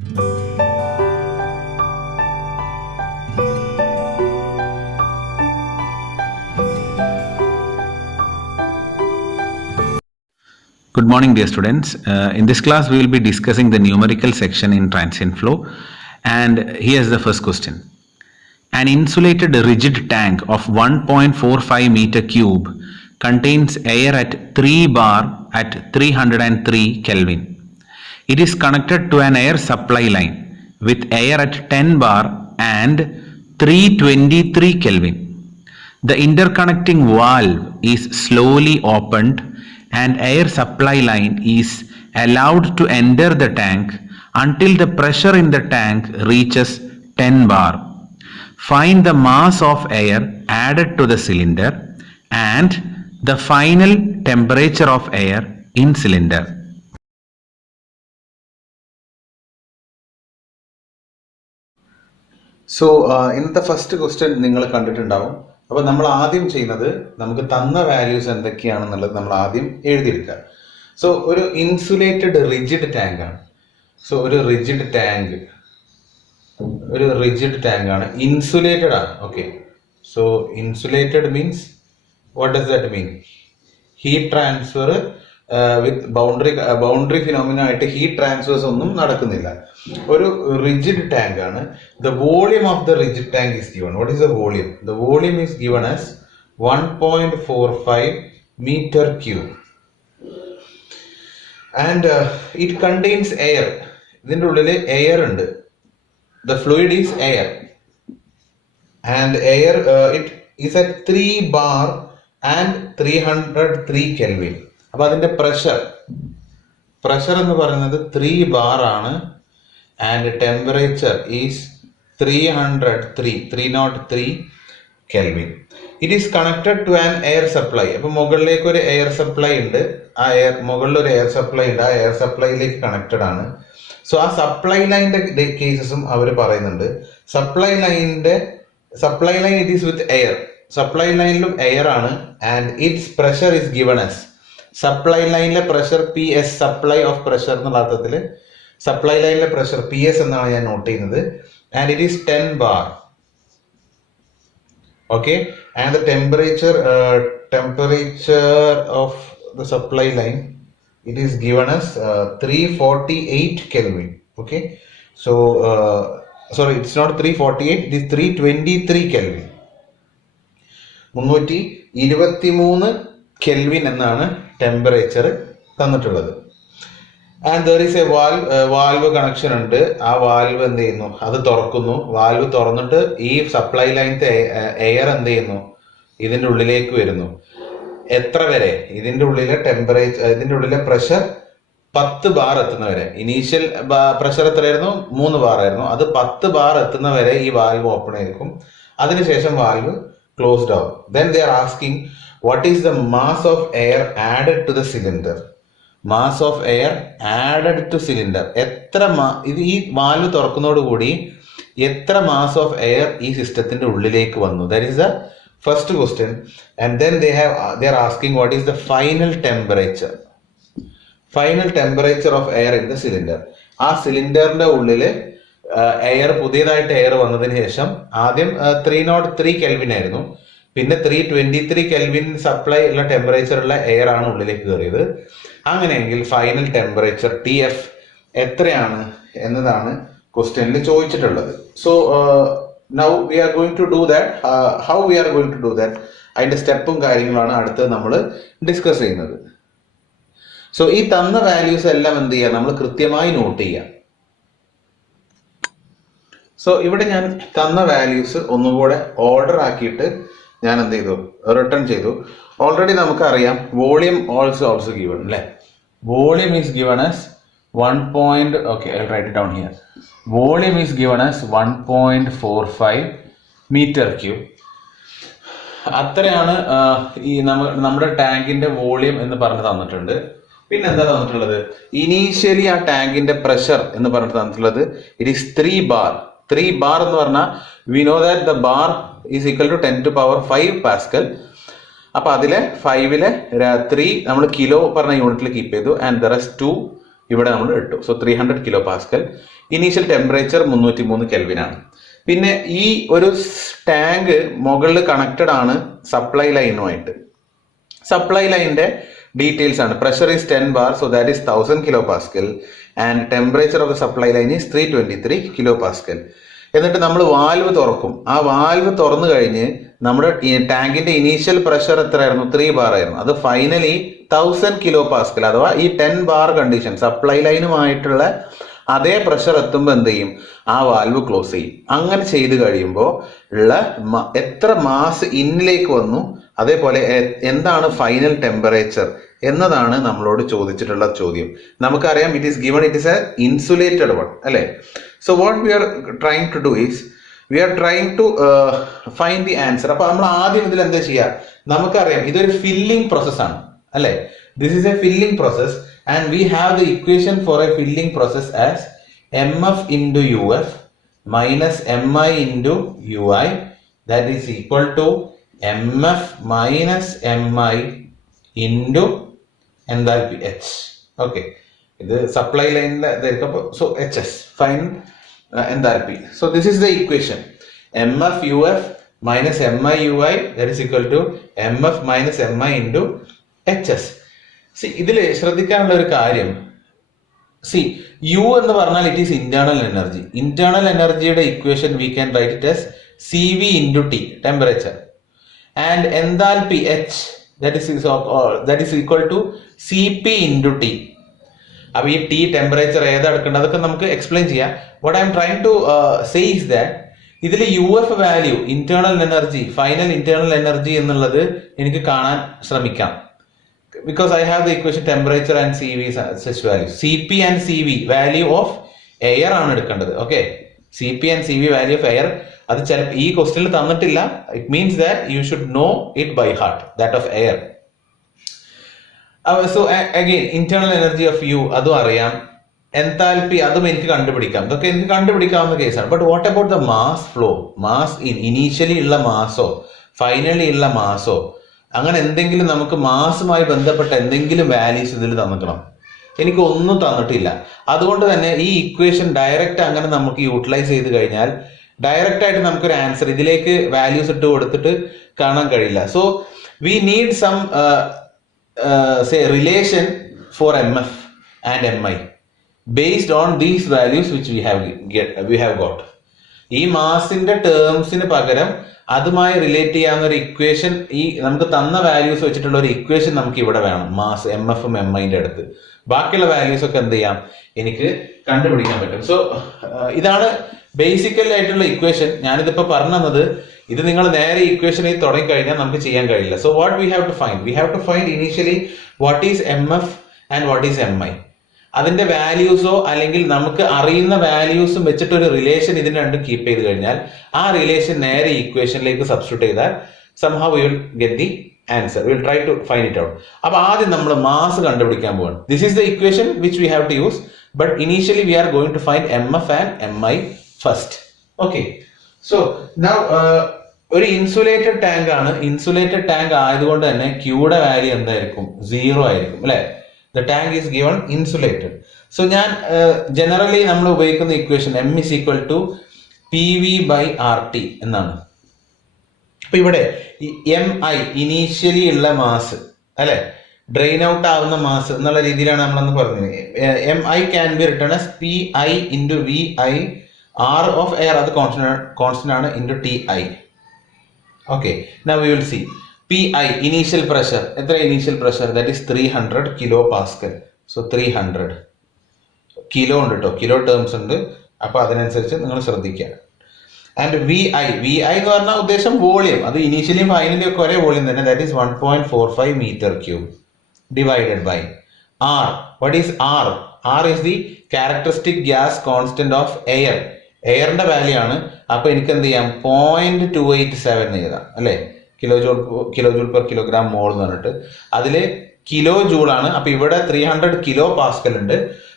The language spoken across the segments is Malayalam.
Good morning, dear students. In this class, we will be discussing the numerical section in transient flow. And here's the first question. An insulated rigid tank of 1.45 meter cube contains air at 3 bar at 303 Kelvin. It is connected to an air supply line with air at 10 bar and 323 Kelvin. The interconnecting valve is slowly opened and air supply line is allowed to enter the tank until the pressure in the tank reaches 10 bar. Find the mass of air added to the cylinder and the final temperature of air in cylinder. So in the first question നിങ്ങൾ കണ്ടിട്ടുണ്ടാവും. അപ്പോൾ നമ്മൾ ആദ്യം ചെയ്യുന്നത് നമുക്ക് തന്ന വാല്യൂസ് എന്തൊക്കെയാണെന്നുള്ളത് നമ്മൾ ആദ്യം എഴുതിയെടുക്കുക. സോ ഒരു ഇൻസുലേറ്റഡ് റിജിഡ് ടാങ്ക് ആണ്. സോ ഒരു റിജിഡ് ടാങ്ക് ആണ്, ഇൻസുലേറ്റഡ് ആണ്. Okay, so insulated means what does that mean? Heat transfer with boundary phenomena ആയിട്ട് ഹീറ്റ് ട്രാൻസ്ഫേഴ്സ് ഒന്നും നടക്കുന്നില്ല. ഒരു റിജിഡ് ടാങ്ക് ആണ്. The volume of the rigid tank is given. What is the volume? The volume is given as 1.45 meter cube and it contains air. ഇതിൻ്റെ ഉള്ളിൽ എയർ ഉണ്ട്. The fluid is air and air it is at 3 bar and 303 Kelvin. അപ്പൊ അതിന്റെ പ്രഷർ എന്ന് പറയുന്നത് 3 bar ആണ് and temperature is 303 Kelvin. It is connected to an air supply. അപ്പൊ മുകളിലേക്ക് ഒരു എയർ സപ്ലൈ ഉണ്ട്. ആ മുകളിൽ ഒരു എയർ സപ്ലൈ ഉണ്ട്. ആ എയർ സപ്ലൈയിലേക്ക് കണക്റ്റഡ് ആണ്. സോ ആ സപ്ലൈ ലൈനിന്റെ കേസസും അവർ പറയുന്നുണ്ട്. Supply line it is with air. Supply ലൈനിലും എയർ ആണ് and its pressure is given as. Supply ലൈനിലെ pressure P S, supply of pressure എന്നുള്ള അർത്ഥത്തിൽ സപ്ലൈ ലൈനിലെ പ്രഷർ പി എസ് എന്നാണ് ഞാൻ നോട്ട് ചെയ്യുന്നത്. And it is 10 bar. Okay, and the temperature of the supply line it is given as 348 Kelvin. Okay, so sorry, it's not 348, it is 323 Kelvin. 323 Kelvin എന്നാണ് ടെമ്പറേച്ചർ തന്നിട്ടുള്ളത്. And there is a valve connection ഉണ്ട്. ആ വാൽവ് എന്ത് ചെയ്യുന്നു? അത് തുറക്കുന്നു. വാൽവ് തുറന്നിട്ട് ഈ സപ്ലൈ ലൈനത്തെ എയർ എന്ത് ചെയ്യുന്നു? ഇതിൻ്റെ ഉള്ളിലേക്ക് വരുന്നു. എത്ര വരെ? ഇതിൻ്റെ ഉള്ളിലെ ഇതിൻ്റെ ഉള്ളിലെ പ്രഷർ 10 bar എത്തുന്ന വരെ. ഇനീഷ്യൽ പ്രഷർ എത്രയായിരുന്നു? 3 bar ആയിരുന്നു. അത് 10 bar എത്തുന്ന വരെ ഈ വാൽവ് ഓപ്പൺ ആയിരിക്കും. അതിനുശേഷം വാൽവ് ക്ലോസ്ഡ് ആവും. Then they are asking what is the mass of air added to the cylinder? Mass of air added to cylinder. ഇത് ഈ വാൽവ് തുറക്കുന്നതോടുകൂടി എത്ര മാസ് ഓഫ് എയർ ഈ സിസ്റ്റത്തിന്റെ ഉള്ളിലേക്ക് വന്നു? That is the first question. And then they are asking what is the final temperature of air in the cylinder. ആ സിലിണ്ടറിന്റെ ഉള്ളില് പുതിയതായിട്ട് എയർ വന്നതിന് ശേഷം ആദ്യം 303 Kelvin ആയിരുന്നു. പിന്നെ 323 Kelvin സപ്ലൈ ഉള്ള ടെമ്പറേച്ചർ ഉള്ള എയർ ആണ് ഉള്ളിലേക്ക് കയറിയത്. അങ്ങനെയെങ്കിൽ ഫൈനൽ ടെമ്പറേച്ചർ TF എത്രയാണ് എന്നതാണ് ക്വസ്റ്റ്യനിൽ ചോദിച്ചിട്ടുള്ളത്. So now we are going to do that. How we are going to do that? അതിന്റെ സ്റ്റെപ്പും കാര്യങ്ങളാണ് അടുത്ത് നമ്മൾ ഡിസ്കസ് ചെയ്യുന്നത്. സോ ഈ തന്ന വാല്യൂസ് എല്ലാം എന്ത് ചെയ്യുക? നമ്മൾ കൃത്യമായി നോട്ട് ചെയ്യുക. സോ ഇവിടെ ഞാൻ തന്ന വാല്യൂസ് ഒന്നുകൂടെ ഓർഡർ ആക്കിയിട്ട് ഞാൻ എന്ത് ചെയ്തു? റിട്ടേൺ ചെയ്തു. ഓൾറെഡി നമുക്കറിയാം വോളിയം ഓൾസോ ഗിവൺ അല്ലേ? Volume is given as 1. Okay, I'll write it down here. Volume is given as 1.45 meter cube. അത്രയാണ് ഈ നമ്മുടെ ടാങ്കിന്റെ വോളിയം എന്ന് പറഞ്ഞ് തന്നിട്ടുണ്ട്. പിന്നെ എന്താ തന്നിട്ടുള്ളത്? ഇനീഷ്യലി ആ ടാങ്കിന്റെ പ്രഷർ എന്ന് പറഞ്ഞിട്ട് തന്നിട്ടുള്ളത് ഇറ്റ് ഈസ് 3 bar. 3 bar എന്ന് പറഞ്ഞാൽ we know that the bar is equal to 10⁵ pascal. അപ്പൊ അതിലെ 5ലെ 3 നമ്മൾ കിലോ പറഞ്ഞ യൂണിറ്റിൽ കീപ്പ് ചെയ്തു. ആൻഡ് ദ റെസ്റ്റ് 2 ഇവിടെ നമ്മൾ ഇട്ടു. So 300 kilo Pascal. Initial temperature 303 kelvin ആണ്. പിന്നെ ഈ ഒരു ടാങ്ക് മുകളിൽ കണക്റ്റഡ് ആണ് സപ്ലൈ ലൈനുമായിട്ട്. സപ്ലൈ ലൈനിന്റെ ഡീറ്റെയിൽസ് ആണ്. Pressure is 10 bar, so that is 1000 kilo Pascal and temperature of the supply line is 323 kilo Pascal. എന്നിട്ട് നമ്മൾ വാൽവ് തുറക്കും. ആ വാൽവ് തുറന്നു കഴിഞ്ഞ് നമ്മുടെ ടാങ്കിന്റെ ഇനീഷ്യൽ പ്രഷർ എത്രയായിരുന്നു? 3 bar ആയിരുന്നു. അത് ഫൈനലി 1000 കിലോ പാസ്കൽ അഥവാ ഈ 10 bar കണ്ടീഷൻ സപ്ലൈ ലൈനുമായിട്ടുള്ള അതേ പ്രഷർ എത്തുമ്പോൾ എന്ത് ചെയ്യും? ആ വാൽവ് ക്ലോസ് ചെയ്യും. അങ്ങനെ ചെയ്ത് കഴിയുമ്പോൾ ഉള്ള എത്ര മാസ് ഇന്നിലേക്ക് വന്നു, അതേപോലെ എന്താണ് ഫൈനൽ ടെമ്പറേച്ചർ എന്നതാണ് നമ്മളോട് ചോദിച്ചിട്ടുള്ള ചോദ്യം. നമുക്കറിയാം it is given, it is a insulated one അല്ലേ. So what we are trying to do is we are trying to find the answer. അപ്പൊ നമ്മൾ ആദ്യം ഇതിൽ എന്താ ചെയ്യുക? നമുക്കറിയാം ഇതൊരു ഫില്ലിംഗ് പ്രോസസ് ആണ് അല്ലെ. This is A filling process and we have the equation for a filling process as mf into uf minus mi into ui, that is equal to mf minus mi into enthalpy h. Okay, ഇത് സപ്ലൈ ലൈനിലെ so hs find enthalpy. So this is the equation mf uf minus mi ui, that is equal to mf minus mi into hs. ഇതിൽ ശ്രദ്ധിക്കാനുള്ള ഒരു കാര്യം, യു എന്ന് പറഞ്ഞാൽ it is internal energy. Internal എനർജിയുടെ equation we can write it as CV into T, temperature, and enthalpy H, that is equal to CP into T. അപ്പൊ ഈ T ടെമ്പറേച്ചർ ഏതാ എടുക്കേണ്ടത് അതൊക്കെ നമുക്ക് എക്സ്പ്ലെയിൻ ചെയ്യാം. What I M trying to say is that ഇതിൽ UF value, internal energy, final internal energy എന്നുള്ളത് എനിക്ക് കാണാൻ ശ്രമിക്കാം. Because I have the equation temperature and CV such value. CP and CV value of air ആണ് എടുക്കേണ്ടത്. Okay, CP and CV value of air അത് ചിലപ്പോൾ ഈ ക്വസ്റ്റ്യനിൽ തന്നിട്ടില്ല. It means that you should know it by heart, that of air. So again internal energy of U അതും അറിയാം, എൻതാൽപി അതും എനിക്ക് കണ്ടുപിടിക്കാം. ഇതൊക്കെ എനിക്ക് കണ്ടുപിടിക്കാവുന്ന കേസാണ്. But what about the mass flow? Mass initially ഉള്ള മാസോ ഫൈനലി ഉള്ള മാസോ അങ്ങനെ എന്തെങ്കിലും നമുക്ക് മാസുമായി ബന്ധപ്പെട്ട എന്തെങ്കിലും വാല്യൂസ് ഇതിൽ തന്നിക്കണം? എനിക്ക് ഒന്നും തന്നിട്ടില്ല. അതുകൊണ്ട് തന്നെ ഈ ഇക്വേഷൻ ഡയറക്റ്റ് അങ്ങനെ നമുക്ക് യൂട്ടിലൈസ് ചെയ്ത് കഴിഞ്ഞാൽ ഡയറക്റ്റ് ആയിട്ട് നമുക്കൊരു ആൻസർ ഇതിലേക്ക് വാല്യൂസ് ഇട്ട് കൊടുത്തിട്ട് കാണാൻ കഴിയില്ല. So we need some relation for MF and MI based on these values which we have got. ഈ മാസിന്റെ ടേംസിന് പകരം അതുമായി റിലേറ്റ് ചെയ്യാവുന്ന ഒരു ഇക്വേഷൻ, ഈ നമുക്ക് തന്ന വാല്യൂസ് വെച്ചിട്ടുള്ള ഒരു ഇക്വേഷൻ നമുക്ക് ഇവിടെ വേണം. മാസ് MF ഉം MIന്റെ അടുത്ത് ബാക്കിയുള്ള വാല്യൂസ് ഒക്കെ എന്ത് ചെയ്യാം, എനിക്ക് കണ്ടുപിടിക്കാൻ പറ്റും. സോ ഇതാണ് ബേസിക്കലി ആയിട്ടുള്ള ഇക്വേഷൻ. ഞാനിതിപ്പോ പറഞ്ഞത് ഇത് നിങ്ങൾ നേരെ ഇക്വേഷനിൽ തുടങ്ങിക്കഴിഞ്ഞാൽ നമുക്ക് ചെയ്യാൻ കഴിയില്ല. So what we have to find initially what is MF and what is MI. അതിന്റെ വാല്യൂസോ അല്ലെങ്കിൽ നമുക്ക് അറിയുന്ന വാല്യൂസും വെച്ചിട്ട് ഒരു റിലേഷൻ ഇതിന് രണ്ടും കീപ്പ് ചെയ്ത് കഴിഞ്ഞാൽ ആ റിലേഷൻ നേരെ ഇക്വേഷനിലേക്ക് സബ്സ്റ്റിറ്റ്യൂട്ട് ചെയ്താൽ somehow we will get the answer. We will try to find it out. അപ്പൊ ആദ്യം നമ്മൾ മാസ് കണ്ടുപിടിക്കാൻ പോവാണ്. This is the equation which we have to use, but initially we are going to find MF and MI first. Okay, so now ഒരു ഇൻസുലേറ്റഡ് ടാങ്ക് ആണ്. ഇൻസുലേറ്റഡ് ടാങ്ക് ആയതുകൊണ്ട് തന്നെ ക്യൂയുടെ വാല്യൂ എന്തായിരിക്കും? 0 ആയിരിക്കും അല്ലെ. The tank is given insulated. So ഞാൻ ജനറലി നമ്മൾ ഉപയോഗിക്കുന്ന equation M is equal to PV by RT എന്നാണ്. അപ്പൊ ഇവിടെ MI ഇനീഷ്യലി ഉള്ള മാസ് അല്ലെ, ഡ്രെയിൻ ഔട്ട് ആവുന്ന മാസ് എന്നുള്ള രീതിയിലാണ് നമ്മളന്ന് പറഞ്ഞത്. MI can be written as PI into VI, R of air അത് കോൺസ്റ്റന്റ് ആണ്, into TI. Okay, now we will see PI initial pressure. എത്ര initial pressure? That is 300 kilo pascal. So 300 kilo ഉണ്ട് കേട്ടോ, കിലോ ടേംസ് ഉണ്ട്. അപ്പൊ അതിനനുസരിച്ച് നിങ്ങൾ ശ്രദ്ധിക്കുക. ആൻഡ് VI എന്ന് പറഞ്ഞാൽ ഉദ്ദേശം വോളിയം, അത് ഇനീഷ്യലിയും ഫൈനലിയും ഒക്കെ ഒരേ വോളിയം തന്നെ. That is 1.45 meter cube divided by R. What is R? R is the characteristic gas constant of air. എയറിന്റെ വാല്യൂ ആണ്. അപ്പൊ എനിക്ക് എന്ത് ചെയ്യാം? 0.287 എഴുതാം അല്ലെ. Kilo joule per kilogram mole എന്ന് പറഞ്ഞിട്ട് അതില് കിലോ ജൂൾ ആണ്. അപ്പൊ ഇവിടെ 300 കിലോ പാസ്കൽ ഉണ്ട്.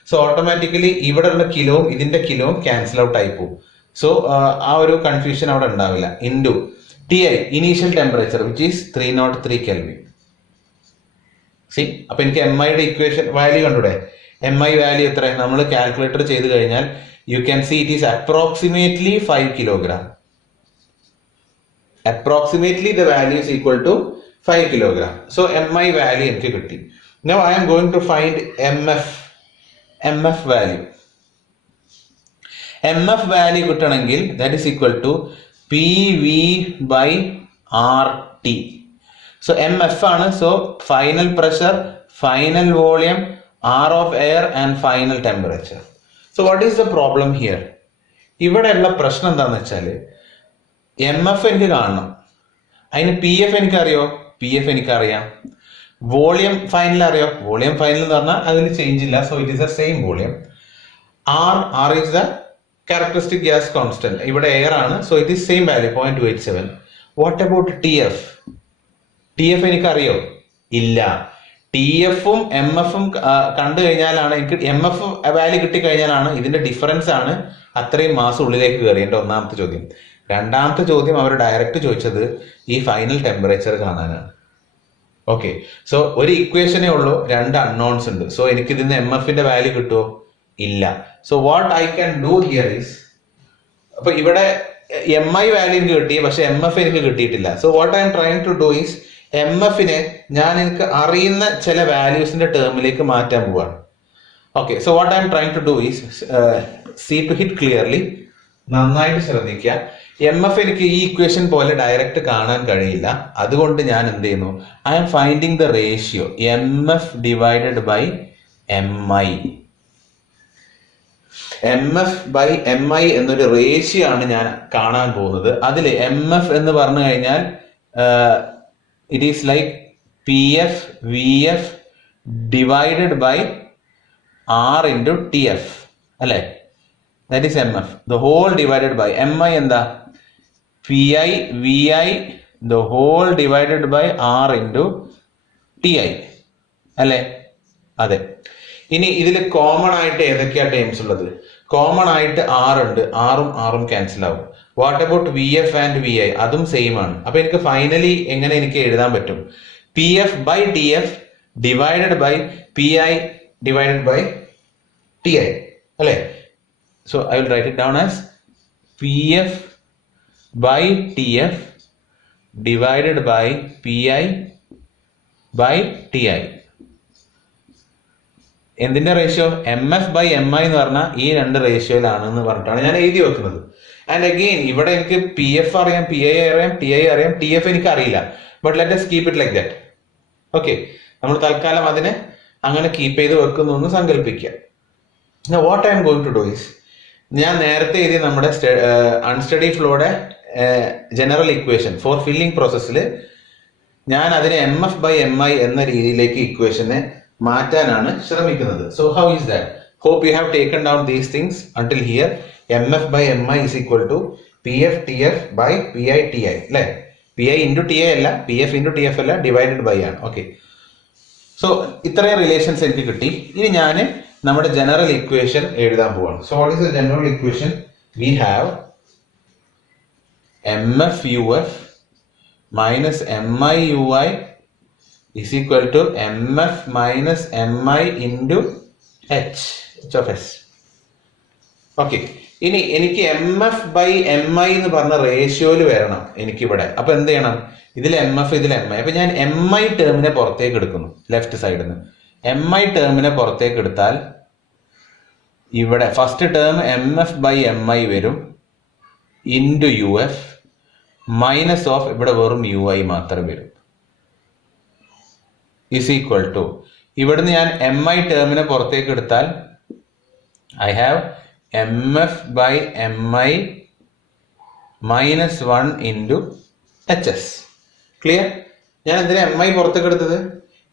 സോ ഓട്ടോമാറ്റിക്കലി ഇവിടെ ഉള്ള കിലോവും ഇതിന്റെ കിലോവും ക്യാൻസൽ ഔട്ട് ആയി പോകും. സോ ആ ഒരു കൺഫ്യൂഷൻ അവിടെ ഉണ്ടാവില്ല. Into TI initial temperature which is 303 kelvin. അപ്പൊ എനിക്ക് MIയുടെ ഇക്വേഷൻ വാല്യൂ കണ്ടൂടെ? എം ഐ വാല്യൂ എത്ര നമ്മൾ കാൽക്കുലേറ്റർ ചെയ്ത് കഴിഞ്ഞാൽ you can see it is approximately 5 kilogram. Approximately the value is equal to 5 kilogram. So mi value എനിക്ക് കിട്ടി. Now I am going to find mf value. mf value കിട്ടണമെങ്കിൽ that is equal to pv by rt. So mf ആണ്. So final pressure, final volume, r of air and final temperature. So what is the problem here? ഇവിടെയുള്ള പ്രശ്നം എന്താണെന്ന് വെച്ചാൽ എം എഫ് എനിക്ക് കാണണം. അതിന് പി എഫ് എനിക്കറിയോ? പി എഫ് എനിക്കറിയാം. വോളിയം ഫൈനൽ അറിയോ? വോളിയം ഫൈനൽ എന്ന് പറഞ്ഞാൽ അതിൽ ചേഞ്ച് ഇല്ല. So it is the same volume. R is the characteristic gas constant. ഇവിടെ എയർ ആണ്. So it is same value 0.287. What about T F? T F എനിക്കറിയോ? ഇല്ല. ടി എഫും എം എഫും കണ്ടു കഴിഞ്ഞാലാണ് എനിക്ക് എം എഫ് വാല്യൂ കിട്ടിക്കഴിഞ്ഞാലാണ് ഇതിന്റെ ഡിഫറൻസ് ആണ് അത്രയും മാസം ഉള്ളിലേക്ക് കയറിയേണ്ട ഒന്നാമത്തെ ചോദ്യം. രണ്ടാമത്തെ ചോദ്യം അവർ ഡയറക്റ്റ് ചോദിച്ചത് ഈ ഫൈനൽ ടെമ്പറേച്ചർ കാണാനാണ്. ഓക്കെ, സോ ഒരു ഇക്വേഷനേ ഉള്ളൂ, 2 അൺനോൺസ് ഉണ്ട്. സോ എനിക്ക് ഇതിന് എം എഫിന്റെ വാല്യൂ കിട്ടുമോ? ഇല്ല. So what I can do here is, അപ്പൊ ഇവിടെ എം ഐ വാല്യൂ എനിക്ക് കിട്ടി, പക്ഷെ എം എഫ് എനിക്ക് കിട്ടിയിട്ടില്ല. So what I M trying to do is M എഫിനെ ഞാൻ എനിക്ക് അറിയുന്ന ചില വാല്യൂസിന്റെ ടേമിലേക്ക് മാറ്റാൻ പോവാണ്. Okay, so what I M trying to do is see to hit clearly. നന്നായിട്ട് ശ്രദ്ധിക്കുക. എം എഫ് എനിക്ക് ഈ ഇക്വേഷൻ പോലെ ഡയറക്റ്റ് കാണാൻ കഴിയില്ല. അതുകൊണ്ട് ഞാൻ എന്ത് ചെയ്യുന്നു? I'm finding the ratio M F divided by M I. M F by M I എന്നൊരു റേഷ്യോ ആണ് ഞാൻ കാണാൻ പോകുന്നത്. അതിൽ എം എഫ് എന്ന് പറഞ്ഞു കഴിഞ്ഞാൽ it is like P F V F divided by R into T F അല്ലെ? That is mf, the whole divided by mi എന്താ? pi vi the whole divided by r into ti അല്ലെ? അതെ. ഇനി ഇതിൽ കോമൺ ആയിട്ട് ഏതൊക്കെയാ ടേംസ് ഉള്ളത്? കോമൺ ആയിട്ട് ആർ ഉണ്ട്. ആറും ക്യാൻസൽ ആവും. What about V F and V I? അതും സെയിം ആണ്. അപ്പൊ എനിക്ക് ഫൈനലി എങ്ങനെ എനിക്ക് എഴുതാൻ പറ്റും? P F by T F divided by P I divided by T I അല്ലെ? So I will write it down as PF by TF divided by PI by TI. എന്തിന്റെ ratio? M F by M I എന്ന് പറഞ്ഞാൽ ഈ 2 റേഷ്യോയിലാണെന്ന് പറഞ്ഞിട്ടാണ് ഞാൻ എഴുതി വെക്കുന്നത്. ആൻഡ് അഗെയിൻ ഇവിടെ എനിക്ക് പി എഫ് അറിയാം, പി ഐ അറിയാം, ടി ഐ അറിയാം, ടി എഫ് എനിക്ക് അറിയില്ല. But let us keep it like that. Okay, നമ്മൾ തൽക്കാലം അതിനെ അങ്ങനെ കീപ്പ് ചെയ്ത് വെക്കുന്നു എന്ന് സങ്കല്പിക്കുക. Now what I am going to do is, ഞാൻ നേരത്തെ എഴുതിയ നമ്മുടെ അൺസ്റ്റഡി ഫ്ലോയുടെ ജനറൽ ഇക്വേഷൻ ഫോർ ഫില്ലിംഗ് പ്രോസസ്സിൽ ഞാൻ അതിനെ M F by M I എന്ന രീതിയിലേക്ക് ഇക്വേഷനെ മാറ്റാനാണ് ശ്രമിക്കുന്നത്. So how is that? Hope you have taken down these things until here. M F by M I is equal to P F T F by P I T I അല്ലെ? P I into T I അല്ല, P F into T F അല്ല, ഡിവൈഡഡ് ബൈ ആണ്. ഓക്കെ, സോ ഇത്രയും റിലേഷൻസ് എനിക്ക് കിട്ടി. ഇനി ഞാൻ നമ്മുടെ ജനറൽ ഇക്വേഷൻ എഴുതാൻ പോവാണ്. So what is the general equation? We have M F U F minus M I U I is equal to M F minus M I into H of S. Okay, ഇനി എനിക്ക് M F by M I എന്ന് പറഞ്ഞ റേഷ്യോയിൽ വരണം എനിക്കിവിടെ. അപ്പൊ എന്ത് ചെയ്യണം? ഇതിൽ എം എഫ്, ഇതിൽ എം ഐ. അപ്പൊ ഞാൻ എം ഐ ടേമിനെ പുറത്തേക്ക് എടുക്കുന്നു ലെഫ്റ്റ് സൈഡിൽ നിന്ന്. എം ഐ ടേമിനെ പുറത്തേക്ക് എടുത്താൽ ഇവിടെ first term M F by M I വരും into U F minus of ഇവിടെ വെറും യു ഐ മാത്രം വരും ഇസ് ഈക്വൽ ടു, ഇവിടുന്ന് ഞാൻ എം ഐ ടേമിനെ പുറത്തേക്ക് എടുത്താൽ I have M F by M I minus 1 into H S. Clear? ഞാൻ എന്തിനാ എം ഐ പുറത്തേക്ക് എടുത്തത്?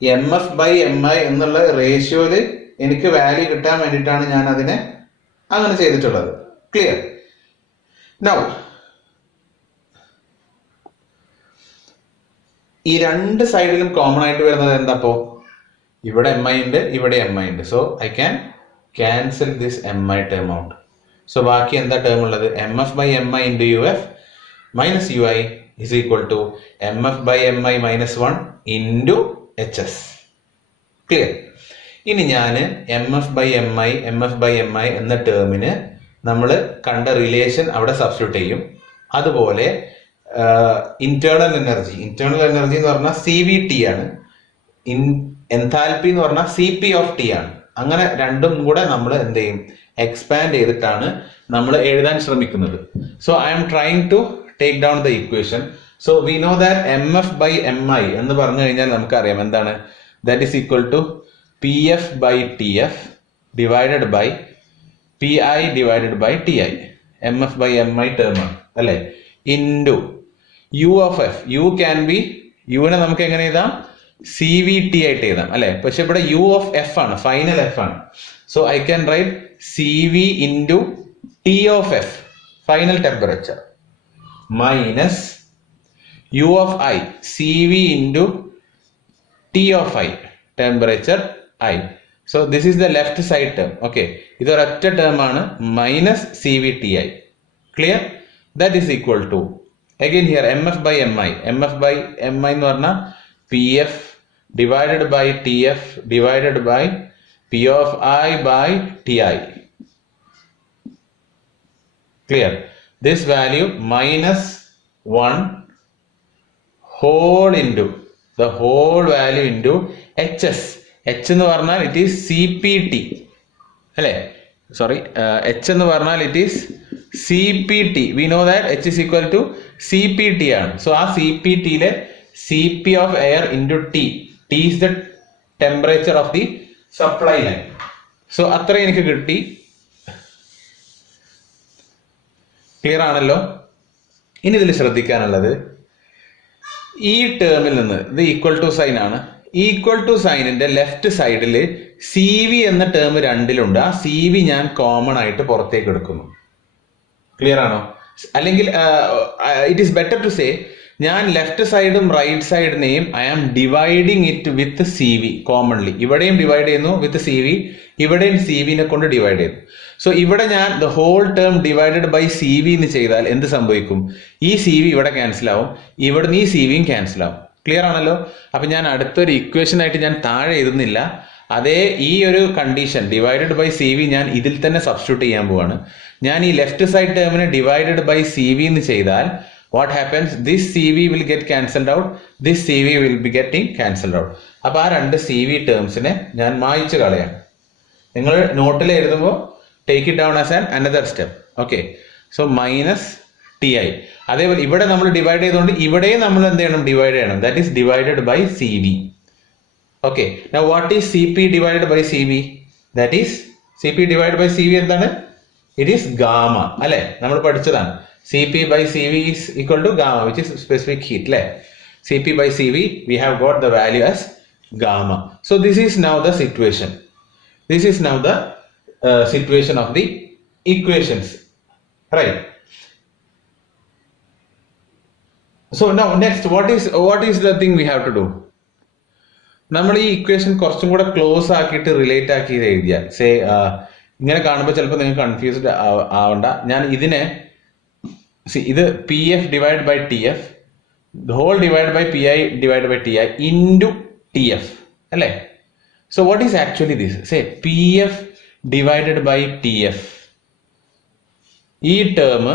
M F by M I എന്നുള്ള റേഷ്യോയില് എനിക്ക് വാല്യൂ കിട്ടാൻ വേണ്ടിയിട്ടാണ് ഞാൻ അതിനെ അങ്ങനെ ചെയ്തിട്ടുള്ളത്. ക്ലിയർ? നൗ ഈ 2 സൈഡിലും കോമൺ ആയിട്ട് വരുന്നത് എന്താപ്പോ? ഇവിടെ എം ഐ ഉണ്ട്, ഇവിടെ എം ഐ ഉണ്ട്. So I can cancel this M I term out. So ബാക്കി എന്താ ടേം ഉള്ളത്? M F by M I into U F minus U I is equal to M F by M I minus 1 into H S. Clear? ഇനി ഞാൻ MF/MI എന്ന ടേമിന് നമ്മൾ കണ്ട റിലേഷൻ അവിടെ സബ്സ്റ്റിറ്റ്യൂട്ട് ചെയ്യും. അതുപോലെ ഇന്റേണൽ എനർജി എന്ന് പറഞ്ഞാൽ CVT ആണ്, എൻതാൽപ്പി എന്ന് പറഞ്ഞാൽ CP ഓഫ് T ആണ്. അങ്ങനെ രണ്ടും കൂടെ നമ്മൾ എന്ത് ചെയ്യും, എക്സ്പാൻഡ് ചെയ്തിട്ടാണ് നമ്മൾ എഴുതാൻ ശ്രമിക്കുന്നത്. So I M trying to take down the equation. So we know that MF/MI എന്ന് പറഞ്ഞു കഴിഞ്ഞാൽ നമുക്കറിയാം എന്താണ്, that is equal to PF/TF divided by PI/TI. MF/MI term ആണ് അല്ലെ, ഇൻറ്റു U of F. യുവിനെ നമുക്ക് എങ്ങനെ എഴുതാം, CVT ആയിട്ട് എഴുതാം അല്ലെ. പക്ഷെ ഇവിടെ U of F ആണ്, ഫൈനൽ F ആണ്. So I can right CV into T of F, final temperature, minus U of I, CV into T of I, temperature I. So this is the left side term. Okay, ഇത് ഒരൊറ്റ ടേം ആണ്, minus CVTI. Clear? That is equal to again here MF/MI എന്ന് പറഞ്ഞാൽ PF divided by TF divided by P of I by TI. Clear? This value minus 1 whole into the whole value into HS. H എന്ന് പറഞ്ഞാൽ it is CPT അല്ലേ, സോറി, H എന്ന് പറഞ്ഞാൽ it is CPT. We know that H is equal to CPT ആണ്. സോ ആ CPTയിലെ CP of air into T. T is the temperature of the supply line. So അത്ര എനിക്ക് കിട്ടി. ക്ലിയർ ആണല്ലോ? ഇനി ഇതിൽ ശ്രദ്ധിക്കാനുള്ളത്, ഈ ടേമിൽ നിന്ന് ഇത് ഈക്വൽ ടു സൈൻ ആണ്. ഈക്വൽ ടു സൈനിന്റെ ലെഫ്റ്റ് സൈഡിൽ CV എന്ന ടേം രണ്ടിലുണ്ട്. ആ CV ഞാൻ കോമൺ ആയിട്ട് പുറത്തേക്ക് എടുക്കുന്നു. ക്ലിയർ ആണോ? അല്ലെങ്കിൽ it is better to say, ഞാൻ ലെഫ്റ്റ് സൈഡും റൈറ്റ് സൈഡിനെയും I am dividing it with CV കോമൺലി. ഇവിടെയും ഡിവൈഡ് ചെയ്യുന്നു വിത്ത് CV, ഇവിടെയും CV-നെ കൊണ്ട് ഡിവൈഡ് ചെയ്യുന്നു. സോ ഇവിടെ ഞാൻ the whole term divided by CV എന്ന് ചെയ്താൽ എന്ത് സംഭവിക്കും, ഈ CV ഇവിടെ ക്യാൻസൽ ആവും, ഇവിടുന്ന് ഈ CV-യും ക്യാൻസൽ ആവും. ക്ലിയർ ആണല്ലോ? അപ്പൊ ഞാൻ അടുത്തൊരു ഇക്വേഷൻ ആയിട്ട് ഞാൻ താഴെ എഴുതുന്നില്ല, അതേ ഈ ഒരു കണ്ടീഷൻ ഡിവൈഡഡ് ബൈ CV ഞാൻ ഇതിൽ തന്നെ സബ്സ്റ്റിറ്റ്യൂട്ട് ചെയ്യാൻ പോവാണ്. ഞാൻ ഈ ലെഫ്റ്റ് സൈഡ് ടേമിനെ ഡിവൈഡഡ് ബൈ CV എന്ന് ചെയ്താൽ what happens, this CV will get cancelled out, this CV will be getting cancelled out. അപ്പൊ ആ രണ്ട് CV ടേംസിനെ ഞാൻ മായ്ച്ചു കളയാണ്. നിങ്ങൾ നോട്ടിൽ എഴുതുമ്പോൾ take it down as an another step. Okay, so minus TI. അതേപോലെ ഇവിടെ നമ്മൾ ഡിവൈഡ് ചെയ്തുകൊണ്ട് ഇവിടെയും നമ്മൾ എന്ത് ചെയ്യണം, ഡിവൈഡ് ചെയ്യണം. That is divided by CV. Okay, now what is CP divided by CV? That is CP divided by CV എന്താണ്? It is gamma അല്ലെ, നമ്മൾ പഠിച്ചതാണ്. CP by CV is equal to gamma, which is specific heat അല്ലെ. CP by CV we have got the value as gamma. So this is now the situation. This is now the situation of the equations, right? So now next, what is the thing we have to do? നമ്മൾ ഈ ഇക്വേഷൻ കുറച്ചും കൂടെ ക്ലോസ് ആക്കിയിട്ട് റിലേറ്റ് ആക്കി എഴുതിയാൽ, സേ ഇങ്ങനെ കാണുമ്പോൾ ചിലപ്പോൾ നിങ്ങൾക്ക് കൺഫ്യൂസ്ഡ് ആവണ്ട. ഞാൻ ഇതിനെ ഇത് PF divide by TF whole divide by PI divide by TI into TF അല്ലേ. So what is actually this, say PF divided by TF, ഈ term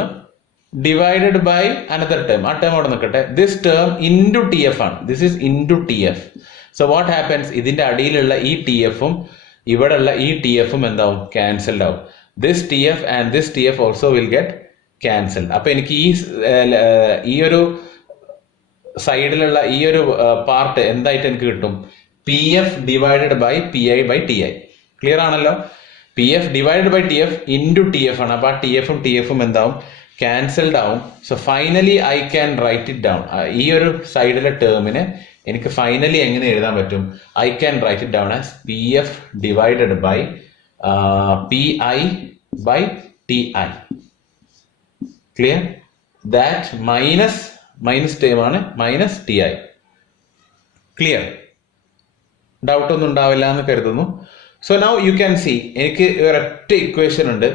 divided by another term, ആ ടേം അവിടെ നിൽക്കട്ടെ, ദിസ് ടേം ഇൻറ്റു TF ആണ്, this is into TF. So what happens, ഇതിന്റെ അടിയിലുള്ള ഈ TF-ഉം ഇവിടെയുള്ള ഈ TF-ഉം എന്താവും, ക്യാൻസൽഡ് ആവും. This TF and this TF also will get cancelled. അപ്പൊ എനിക്ക് ഈ ഒരു സൈഡിലുള്ള ഈ ഒരു പാർട്ട് എന്തായിട്ട് എനിക്ക് കിട്ടും, PF divided by PI by TI. Clear ആണല്ലോ? PF divided by TF into TF ആണ്. അപ്പൊ ആ TF-ഉം TF-ഉം എന്താവും, ക്യാൻസൽഡ് ആവും. So finally I can write it down. ഈ ഒരു സൈഡിലെ ടേമിന് എനിക്ക് ഫൈനലി എങ്ങനെ എഴുതാൻ പറ്റും, I can write it down as PF divided by PI by TI. Clear? That minus term ആണ്, മൈനസ് TI. ക്ലിയർ? ഡൗട്ട് ഒന്നും ഉണ്ടാവില്ല എന്ന് കരുതുന്നു. So now you can C, എനിക്ക് ഒരൊറ്റ ഇക്വേഷൻ ഉണ്ട്.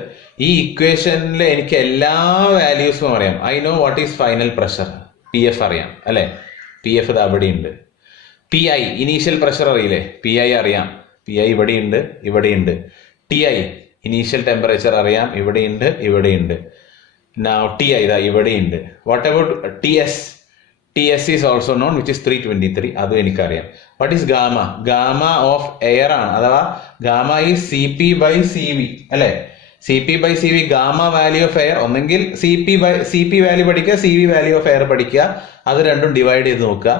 ഈ ഇക്വേഷനിൽ എനിക്ക് എല്ലാ വാല്യൂസും അറിയാം. I know what is final pressure, PF അറിയാം അല്ലെ. PF ഇത് അവിടെ ഉണ്ട്. PI ഇനീഷ്യൽ പ്രഷർ അറിയില്ലേ, PI അറിയാം. PI ഇവിടെയുണ്ട്. TI ഇനീഷ്യൽ ടെമ്പറേച്ചർ അറിയാം, ഇവിടെയുണ്ട്. Now TI ഇതാ ഇവിടെയുണ്ട്. What about TS? TS is also known, which is 323. അതും എനിക്കറിയാം. What is gamma? Gamma of air ആണ്, അഥവാ gamma is CP by CV അല്ലെ? CP by CV gamma value of air. ഒന്നെങ്കിൽ CP വാല്യൂ പഠിക്കുക, CV വാല്യൂ ഓഫ് എയർ പഠിക്കുക. അത് രണ്ടും ഡിവൈഡ് ചെയ്ത് നോക്കുക.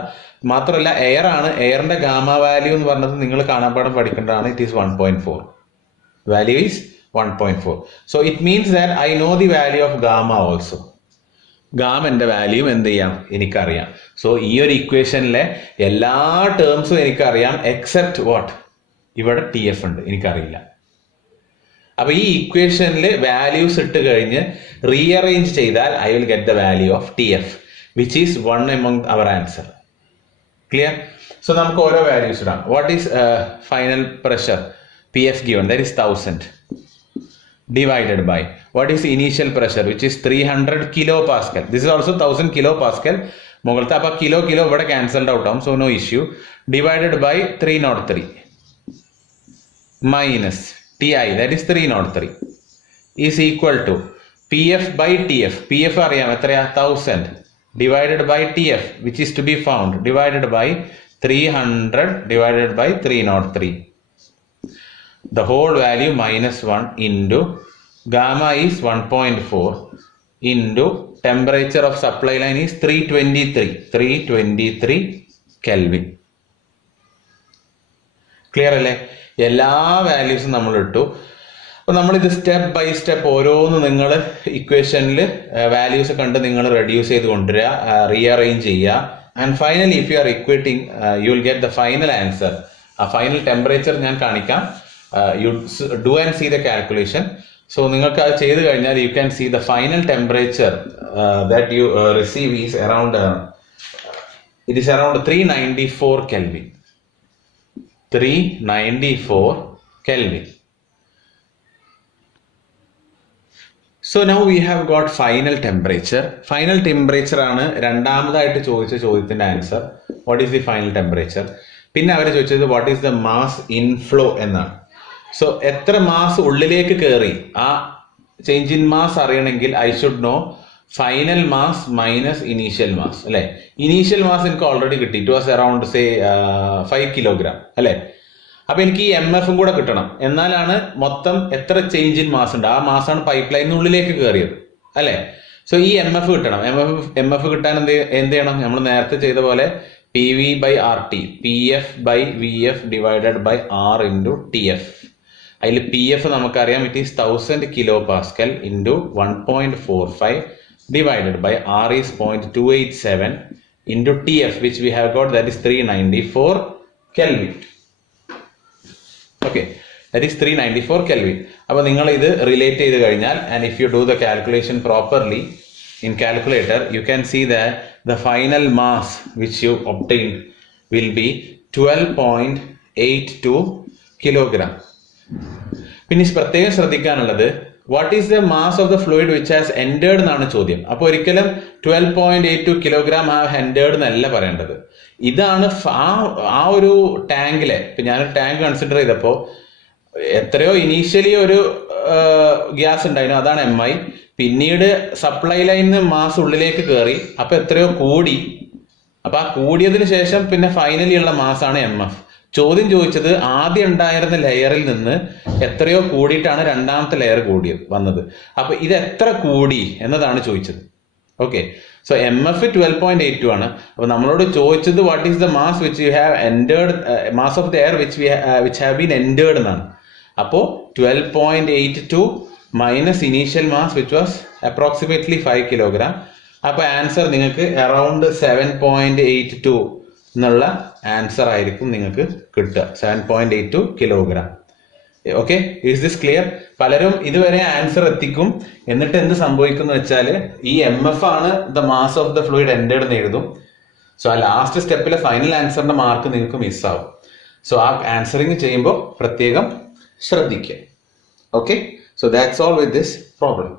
മാത്രമല്ല എയർ ആണ്, എയറിന്റെ ഗാമ വാല്യൂ എന്ന് പറഞ്ഞത് നിങ്ങൾ കാണാപ്പാടം പഠിക്കേണ്ടതാണ്. It is 1.4. Value is 1.4. So it means that I know the value of gamma also. ഗാമന്റെ വാല്യൂ എന്ത് ചെയ്യാം, എനിക്കറിയാം. സോ ഈ ഒരു ഇക്വേഷനിലെ എല്ലാ ടേംസും എനിക്കറിയാം, എക്സെപ്റ്റ് വാട്ട്, ഇവിടെ TF ഉണ്ട്, എനിക്കറിയില്ല. അപ്പൊ ഈ ഇക്വേഷനിൽ വാല്യൂസ് ഇട്ട് കഴിഞ്ഞ് റീഅറേഞ്ച് ചെയ്താൽ I will get the value of TF, which is 1 among our answer. Clear? So നമുക്ക് ഓരോ വാല്യൂസ് ഇടാം. What is final pressure? PF given, that is 1000 divided by what is initial pressure, which is 300 kilopascal. This is also 1000 kilopascal. മുകളിലത്തെ അപ്പൊ കിലോ ഇവിടെ ക്യാൻസൽഡ് ഔട്ട് ആവും, so no issue. Divided by 303 minus TI, that is 303 is equal to PF by TF. PF അറിയാം എത്രയാ, 1000 divided by TF, which is to be found, divided by 300 divided by 303. The whole value minus 1 into gamma is 1.4 into temperature of supply line is 323 Kelvin. Clear അല്ലേ? എല്ലാ വാല്യൂസും നമ്മൾ ഇട്ടു. അപ്പൊ നമ്മളിത് സ്റ്റെപ്പ് ബൈ സ്റ്റെപ്പ് ഓരോന്ന് നിങ്ങൾ ഇക്വേഷനിൽ വാല്യൂസ് കണ്ട് നിങ്ങൾ റെഡ്യൂസ് ചെയ്ത് കൊണ്ടുവരിക, റീഅറേഞ്ച് ചെയ്യുക. And finally if you are equating you will get the final answer. ആ ഫൈനൽ ടെമ്പറേച്ചർ ഞാൻ കാണിക്കാം. You do and see the calculation. So നിങ്ങൾക്ക് അത് ചെയ്ത് കഴിഞ്ഞാൽ you can see the final temperature that you receive is around it is around 394 Kelvin. 394 Kelvin. So now we have got final temperature. Final temperature ആണ് രണ്ടാമതായിട്ട് ചോദിച്ച ചോദ്യത്തിന്റെ answer. What is the final temperature? പിന്നെ അവർ ചോദിച്ചത് what is the mass inflow എന്നാണ്. സോ എത്ര മാസ് ഉള്ളിലേക്ക് കയറി, ആ ചേഞ്ച് ഇൻ മാസ് അറിയണമെങ്കിൽ I should know final mass minus initial mass അല്ലെ. ഇനീഷ്യൽ മാസ് എനിക്ക് ഓൾറെഡി കിട്ടി, it was around say 5 kilogram അല്ലെ. അപ്പൊ എനിക്ക് ഈ MF കൂടെ കിട്ടണം, എന്നാലാണ് മൊത്തം എത്ര ചേഞ്ച് ഇൻ മാസ് ഉണ്ട്, ആ മാസാണ് പൈപ്പ് ലൈനിനുള്ളിലേക്ക് കയറിയത് അല്ലെ. സോ ഈ MF കിട്ടണം. MF കിട്ടാൻ എന്ത് ചെയ്യണം, നമ്മൾ നേരത്തെ ചെയ്ത പോലെ PV by RT, PF by VF divided by R into TF. അതിൽ PF നമുക്കറിയാം, it is 1000 kilopascal into 1.45 divided by R is 0.287 into TF, which we have got, that is 394 Kelvin. Okay, that is 394 Kelvin. അപ്പോൾ നിങ്ങൾ ഇത് റിലേറ്റ് ചെയ്ത് കഴിഞ്ഞാൽ, and if you do the calculation properly in calculator, you can see that the final mass which you obtained will be 12.82 kilogram. പിന്നെ പ്രത്യേകം ശ്രദ്ധിക്കാനുള്ളത്, what is the mass of the fluid which has entered എന്നാണ് ചോദ്യം. അപ്പോൾ ഒരിക്കലും 12.82 കിലോഗ്രാം ഹാവ് എൻറ്റേർഡ് എന്നല്ല പറയേണ്ടത്. ഇതാണ് ആ ഒരു ടാങ്കിലെ, ഇപ്പൊ ഞാനൊരു ടാങ്ക് കൺസിഡർ ചെയ്തപ്പോൾ എത്രയോ ഇനീഷ്യലി ഒരു ഗ്യാസ് ഉണ്ടായിരുന്നു, അതാണ് MI. പിന്നീട് സപ്ലൈ ലൈനിന്ന് മാസ് ഉള്ളിലേക്ക് കയറി, അപ്പൊ എത്രയോ കൂടി. അപ്പൊ ആ കൂടിയതിനു ശേഷം പിന്നെ ഫൈനലി ഉള്ള മാസാണ് MF. ചോദ്യം ചോദിച്ചത് ആദ്യം ഉണ്ടായിരുന്ന ലെയറിൽ നിന്ന് എത്രയോ കൂടിയിട്ടാണ് രണ്ടാമത്തെ ലെയർ വന്നത്. അപ്പൊ ഇത് എത്ര കൂടി എന്നതാണ് ചോദിച്ചത്. ഓക്കെ, സോ MF 12.82 ആണ്. അപ്പൊ നമ്മളോട് ചോദിച്ചത് what is the mass which you have entered, mass of the air which have been entered എന്നാണ്. അപ്പോൾ 12.82 minus initial mass which was approximately 5 kilogram. അപ്പൊ ആൻസർ നിങ്ങൾക്ക് അറൌണ്ട് 7.82 എന്നുള്ള ആൻസർ ആയിരിക്കും നിങ്ങൾക്ക് കിട്ടുക, 7.82 kilogram. Okay, is this clear? പലരും ഇതുവരെ ആൻസർ എത്തിക്കും, എന്നിട്ട് എന്ത് സംഭവിക്കുന്നു വെച്ചാൽ ഈ MF ആണ് the mass of the fluid entered എന്ന് എഴുതും. സോ ആ ലാസ്റ്റ് സ്റ്റെപ്പിലെ ഫൈനൽ ആൻസറിന്റെ മാർക്ക് നിങ്ങൾക്ക് മിസ്സാവും. സോ ആ ആൻസറിങ് ചെയ്യുമ്പോൾ പ്രത്യേകം ശ്രദ്ധിക്കുക. Okay, so that's all with this problem.